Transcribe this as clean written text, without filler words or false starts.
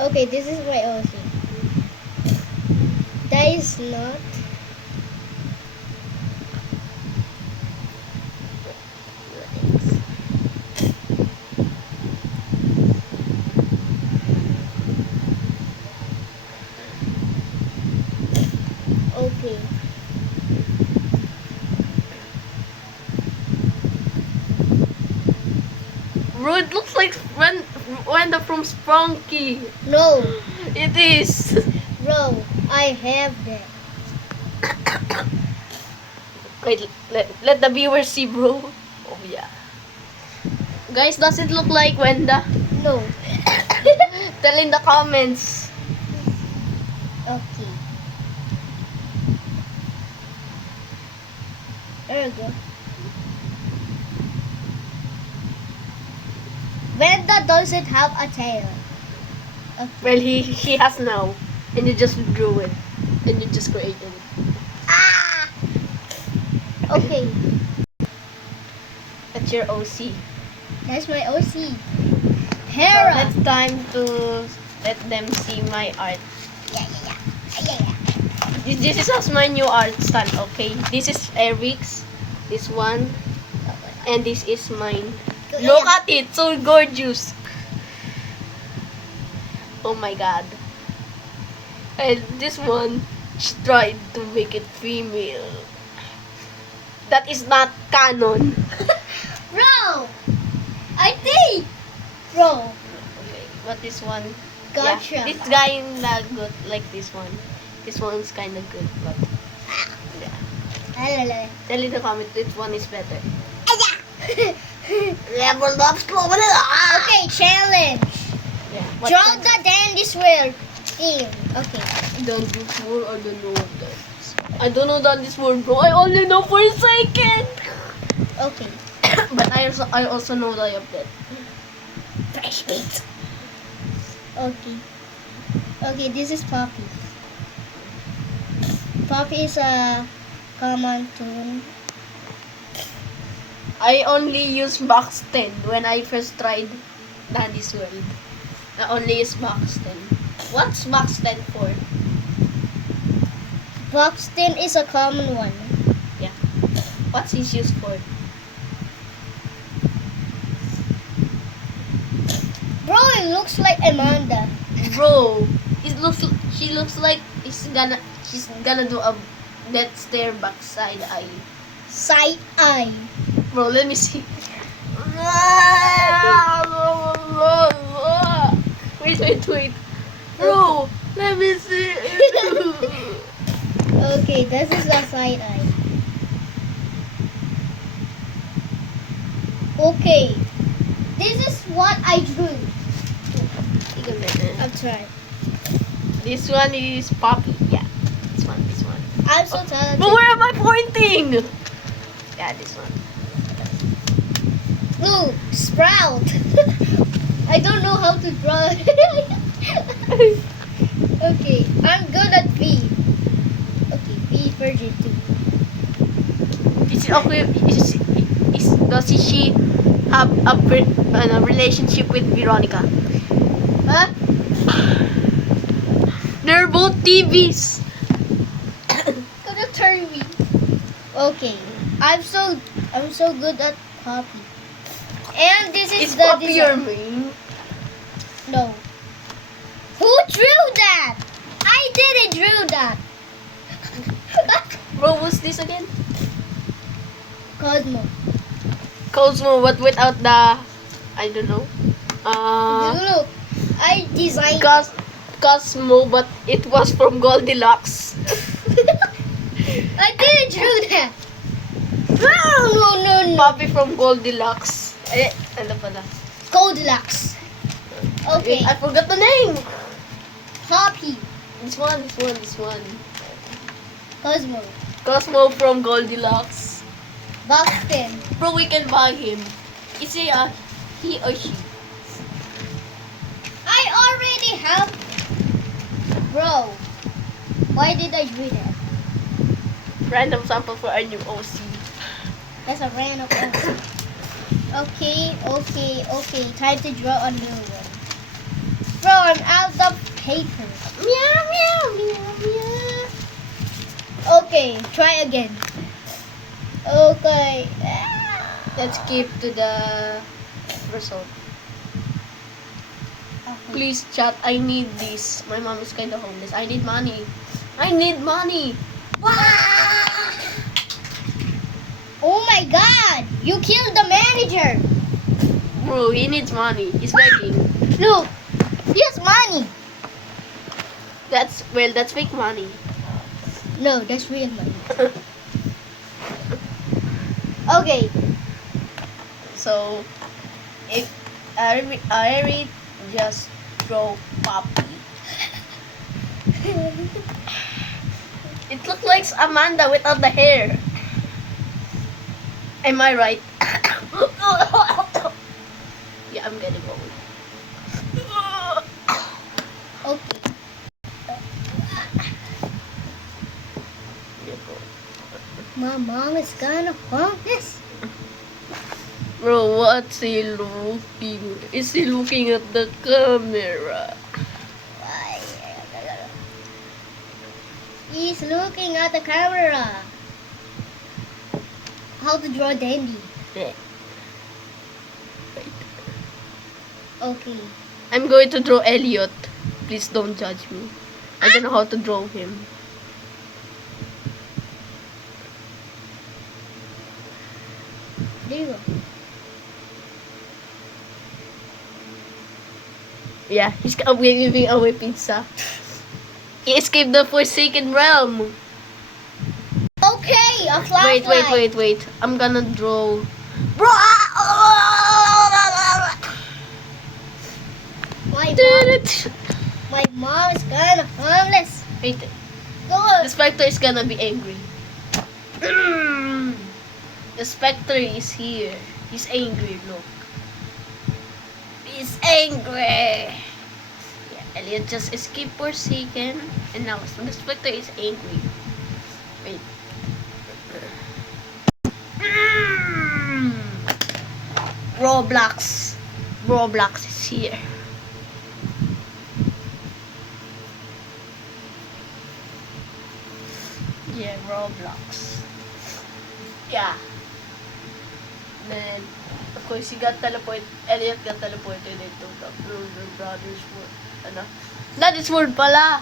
Okay, this is my OC. That is not. Okay. Bro, it looks like Wanda from Sprunky. No, It is. bro, I have that. Wait, let the viewers see, bro. Oh, yeah. Guys, does it look like Wanda? No. Tell in the comments. Okay. There we go. Venda doesn't have a tail. Okay. Well, he has now. And you just drew it. And you just created it. Ah! Okay, That's your OC. that's my OC. So Hera. it's time to let them see my art. Yeah. This is as my new art style, okay? This is Eric's. This one. And this is mine. Look at it, so gorgeous. Oh my god. And this one, she tried to make it female. That is not canon. Bro! I think! Bro, Okay, but this one, gotcha. yeah, this guy not good like this one. This one's kind of good, but yeah. Alala. Tell in the comment which one is better. Aya! Level up, slow it up. Okay, challenge. Yeah. What Draw kind? the dandy swirl team. Okay. Don't do four or don't know that. I don't know that this word, bro. I only know for a second. Okay. But I also know that I have that. Fresh meat. Okay. Okay, this is Poppy. Poppy is a common tune. I only use box 10 when I first tried Dandy's World. I only use box 10. What's box 10 for? Buxton is a common one. Yeah. What's his use for? Bro, it looks like Amanda. Bro, she looks like she's gonna do a death stare backside eye. Side eye. Bro, let me see. Wait. Bro, let me see. Okay, this is a side eye. Okay. This is what I drew. I'll try. This one is Poppy. Yeah, this one. I'm so talented. But where am I pointing? Yeah, this one. Ooh, Sprout. I don't know how to draw. Okay, I'm good at V. Okay, V version 2. Is it okay? Does she have a relationship with Veronica? Huh? They're both TVs. Gonna turn me. Okay, I'm so good at Poppy. And this is Is the Poppy your design. main? No. Who drew that? I didn't drew that. Bro, what's this again? Cosmo. Cosmo, but without the, I don't know. Look, I designed. Cosmo, but it was from Goldilocks. I didn't drew that. No. Poppy from Goldilocks. Ano pala? Goldilocks. Okay. I forgot the name. Poppy. This one. Cosmo. Cosmo from Goldilocks. Buxton. Bro, we can buy him. Is he he or she? I already have. Bro, why did I do that? Random sample for our new OC. That's a random answer. Okay. Time to draw a new one. Bro, I'm out of hate her. Meow, meow, meow, meow. Okay, try again. Okay. Let's keep to the result. Please, chat, I need this. My mom is kind of homeless. I need money. I need money. Oh my god! You killed the manager! Bro, he needs money. He's begging. Look! He has money! That's fake money. No, that's real money. Okay. So, if I just draw puppy. It looked like Amanda without the hair. Am I right? Yeah, I'm getting old. Okay. My mom is gonna homeless. Bro, what's he looking? Is he looking at the camera? He's looking at the camera. How to draw Dandy. Wait. Okay. I'm going to draw Elliot. Please don't judge me. I don't know how to draw him. There you go. Yeah, he's giving away pizza. He escaped the Forsaken Realm. Okay, a flashlight. Wait. I'm gonna draw. Bro! My mom is gonna homeless. Wait, Go. the Spectre is gonna be angry. The Spectre is here. He's angry, look. He's angry. Yeah, Elliot just escaped Forsaken, and now the Spectre is angry. Wait. Roblox. Roblox is here. Yeah, Roblox. Yeah. Then, of course, he got teleported. Elliot got teleported into the Brothers World. Ano? That is world pala!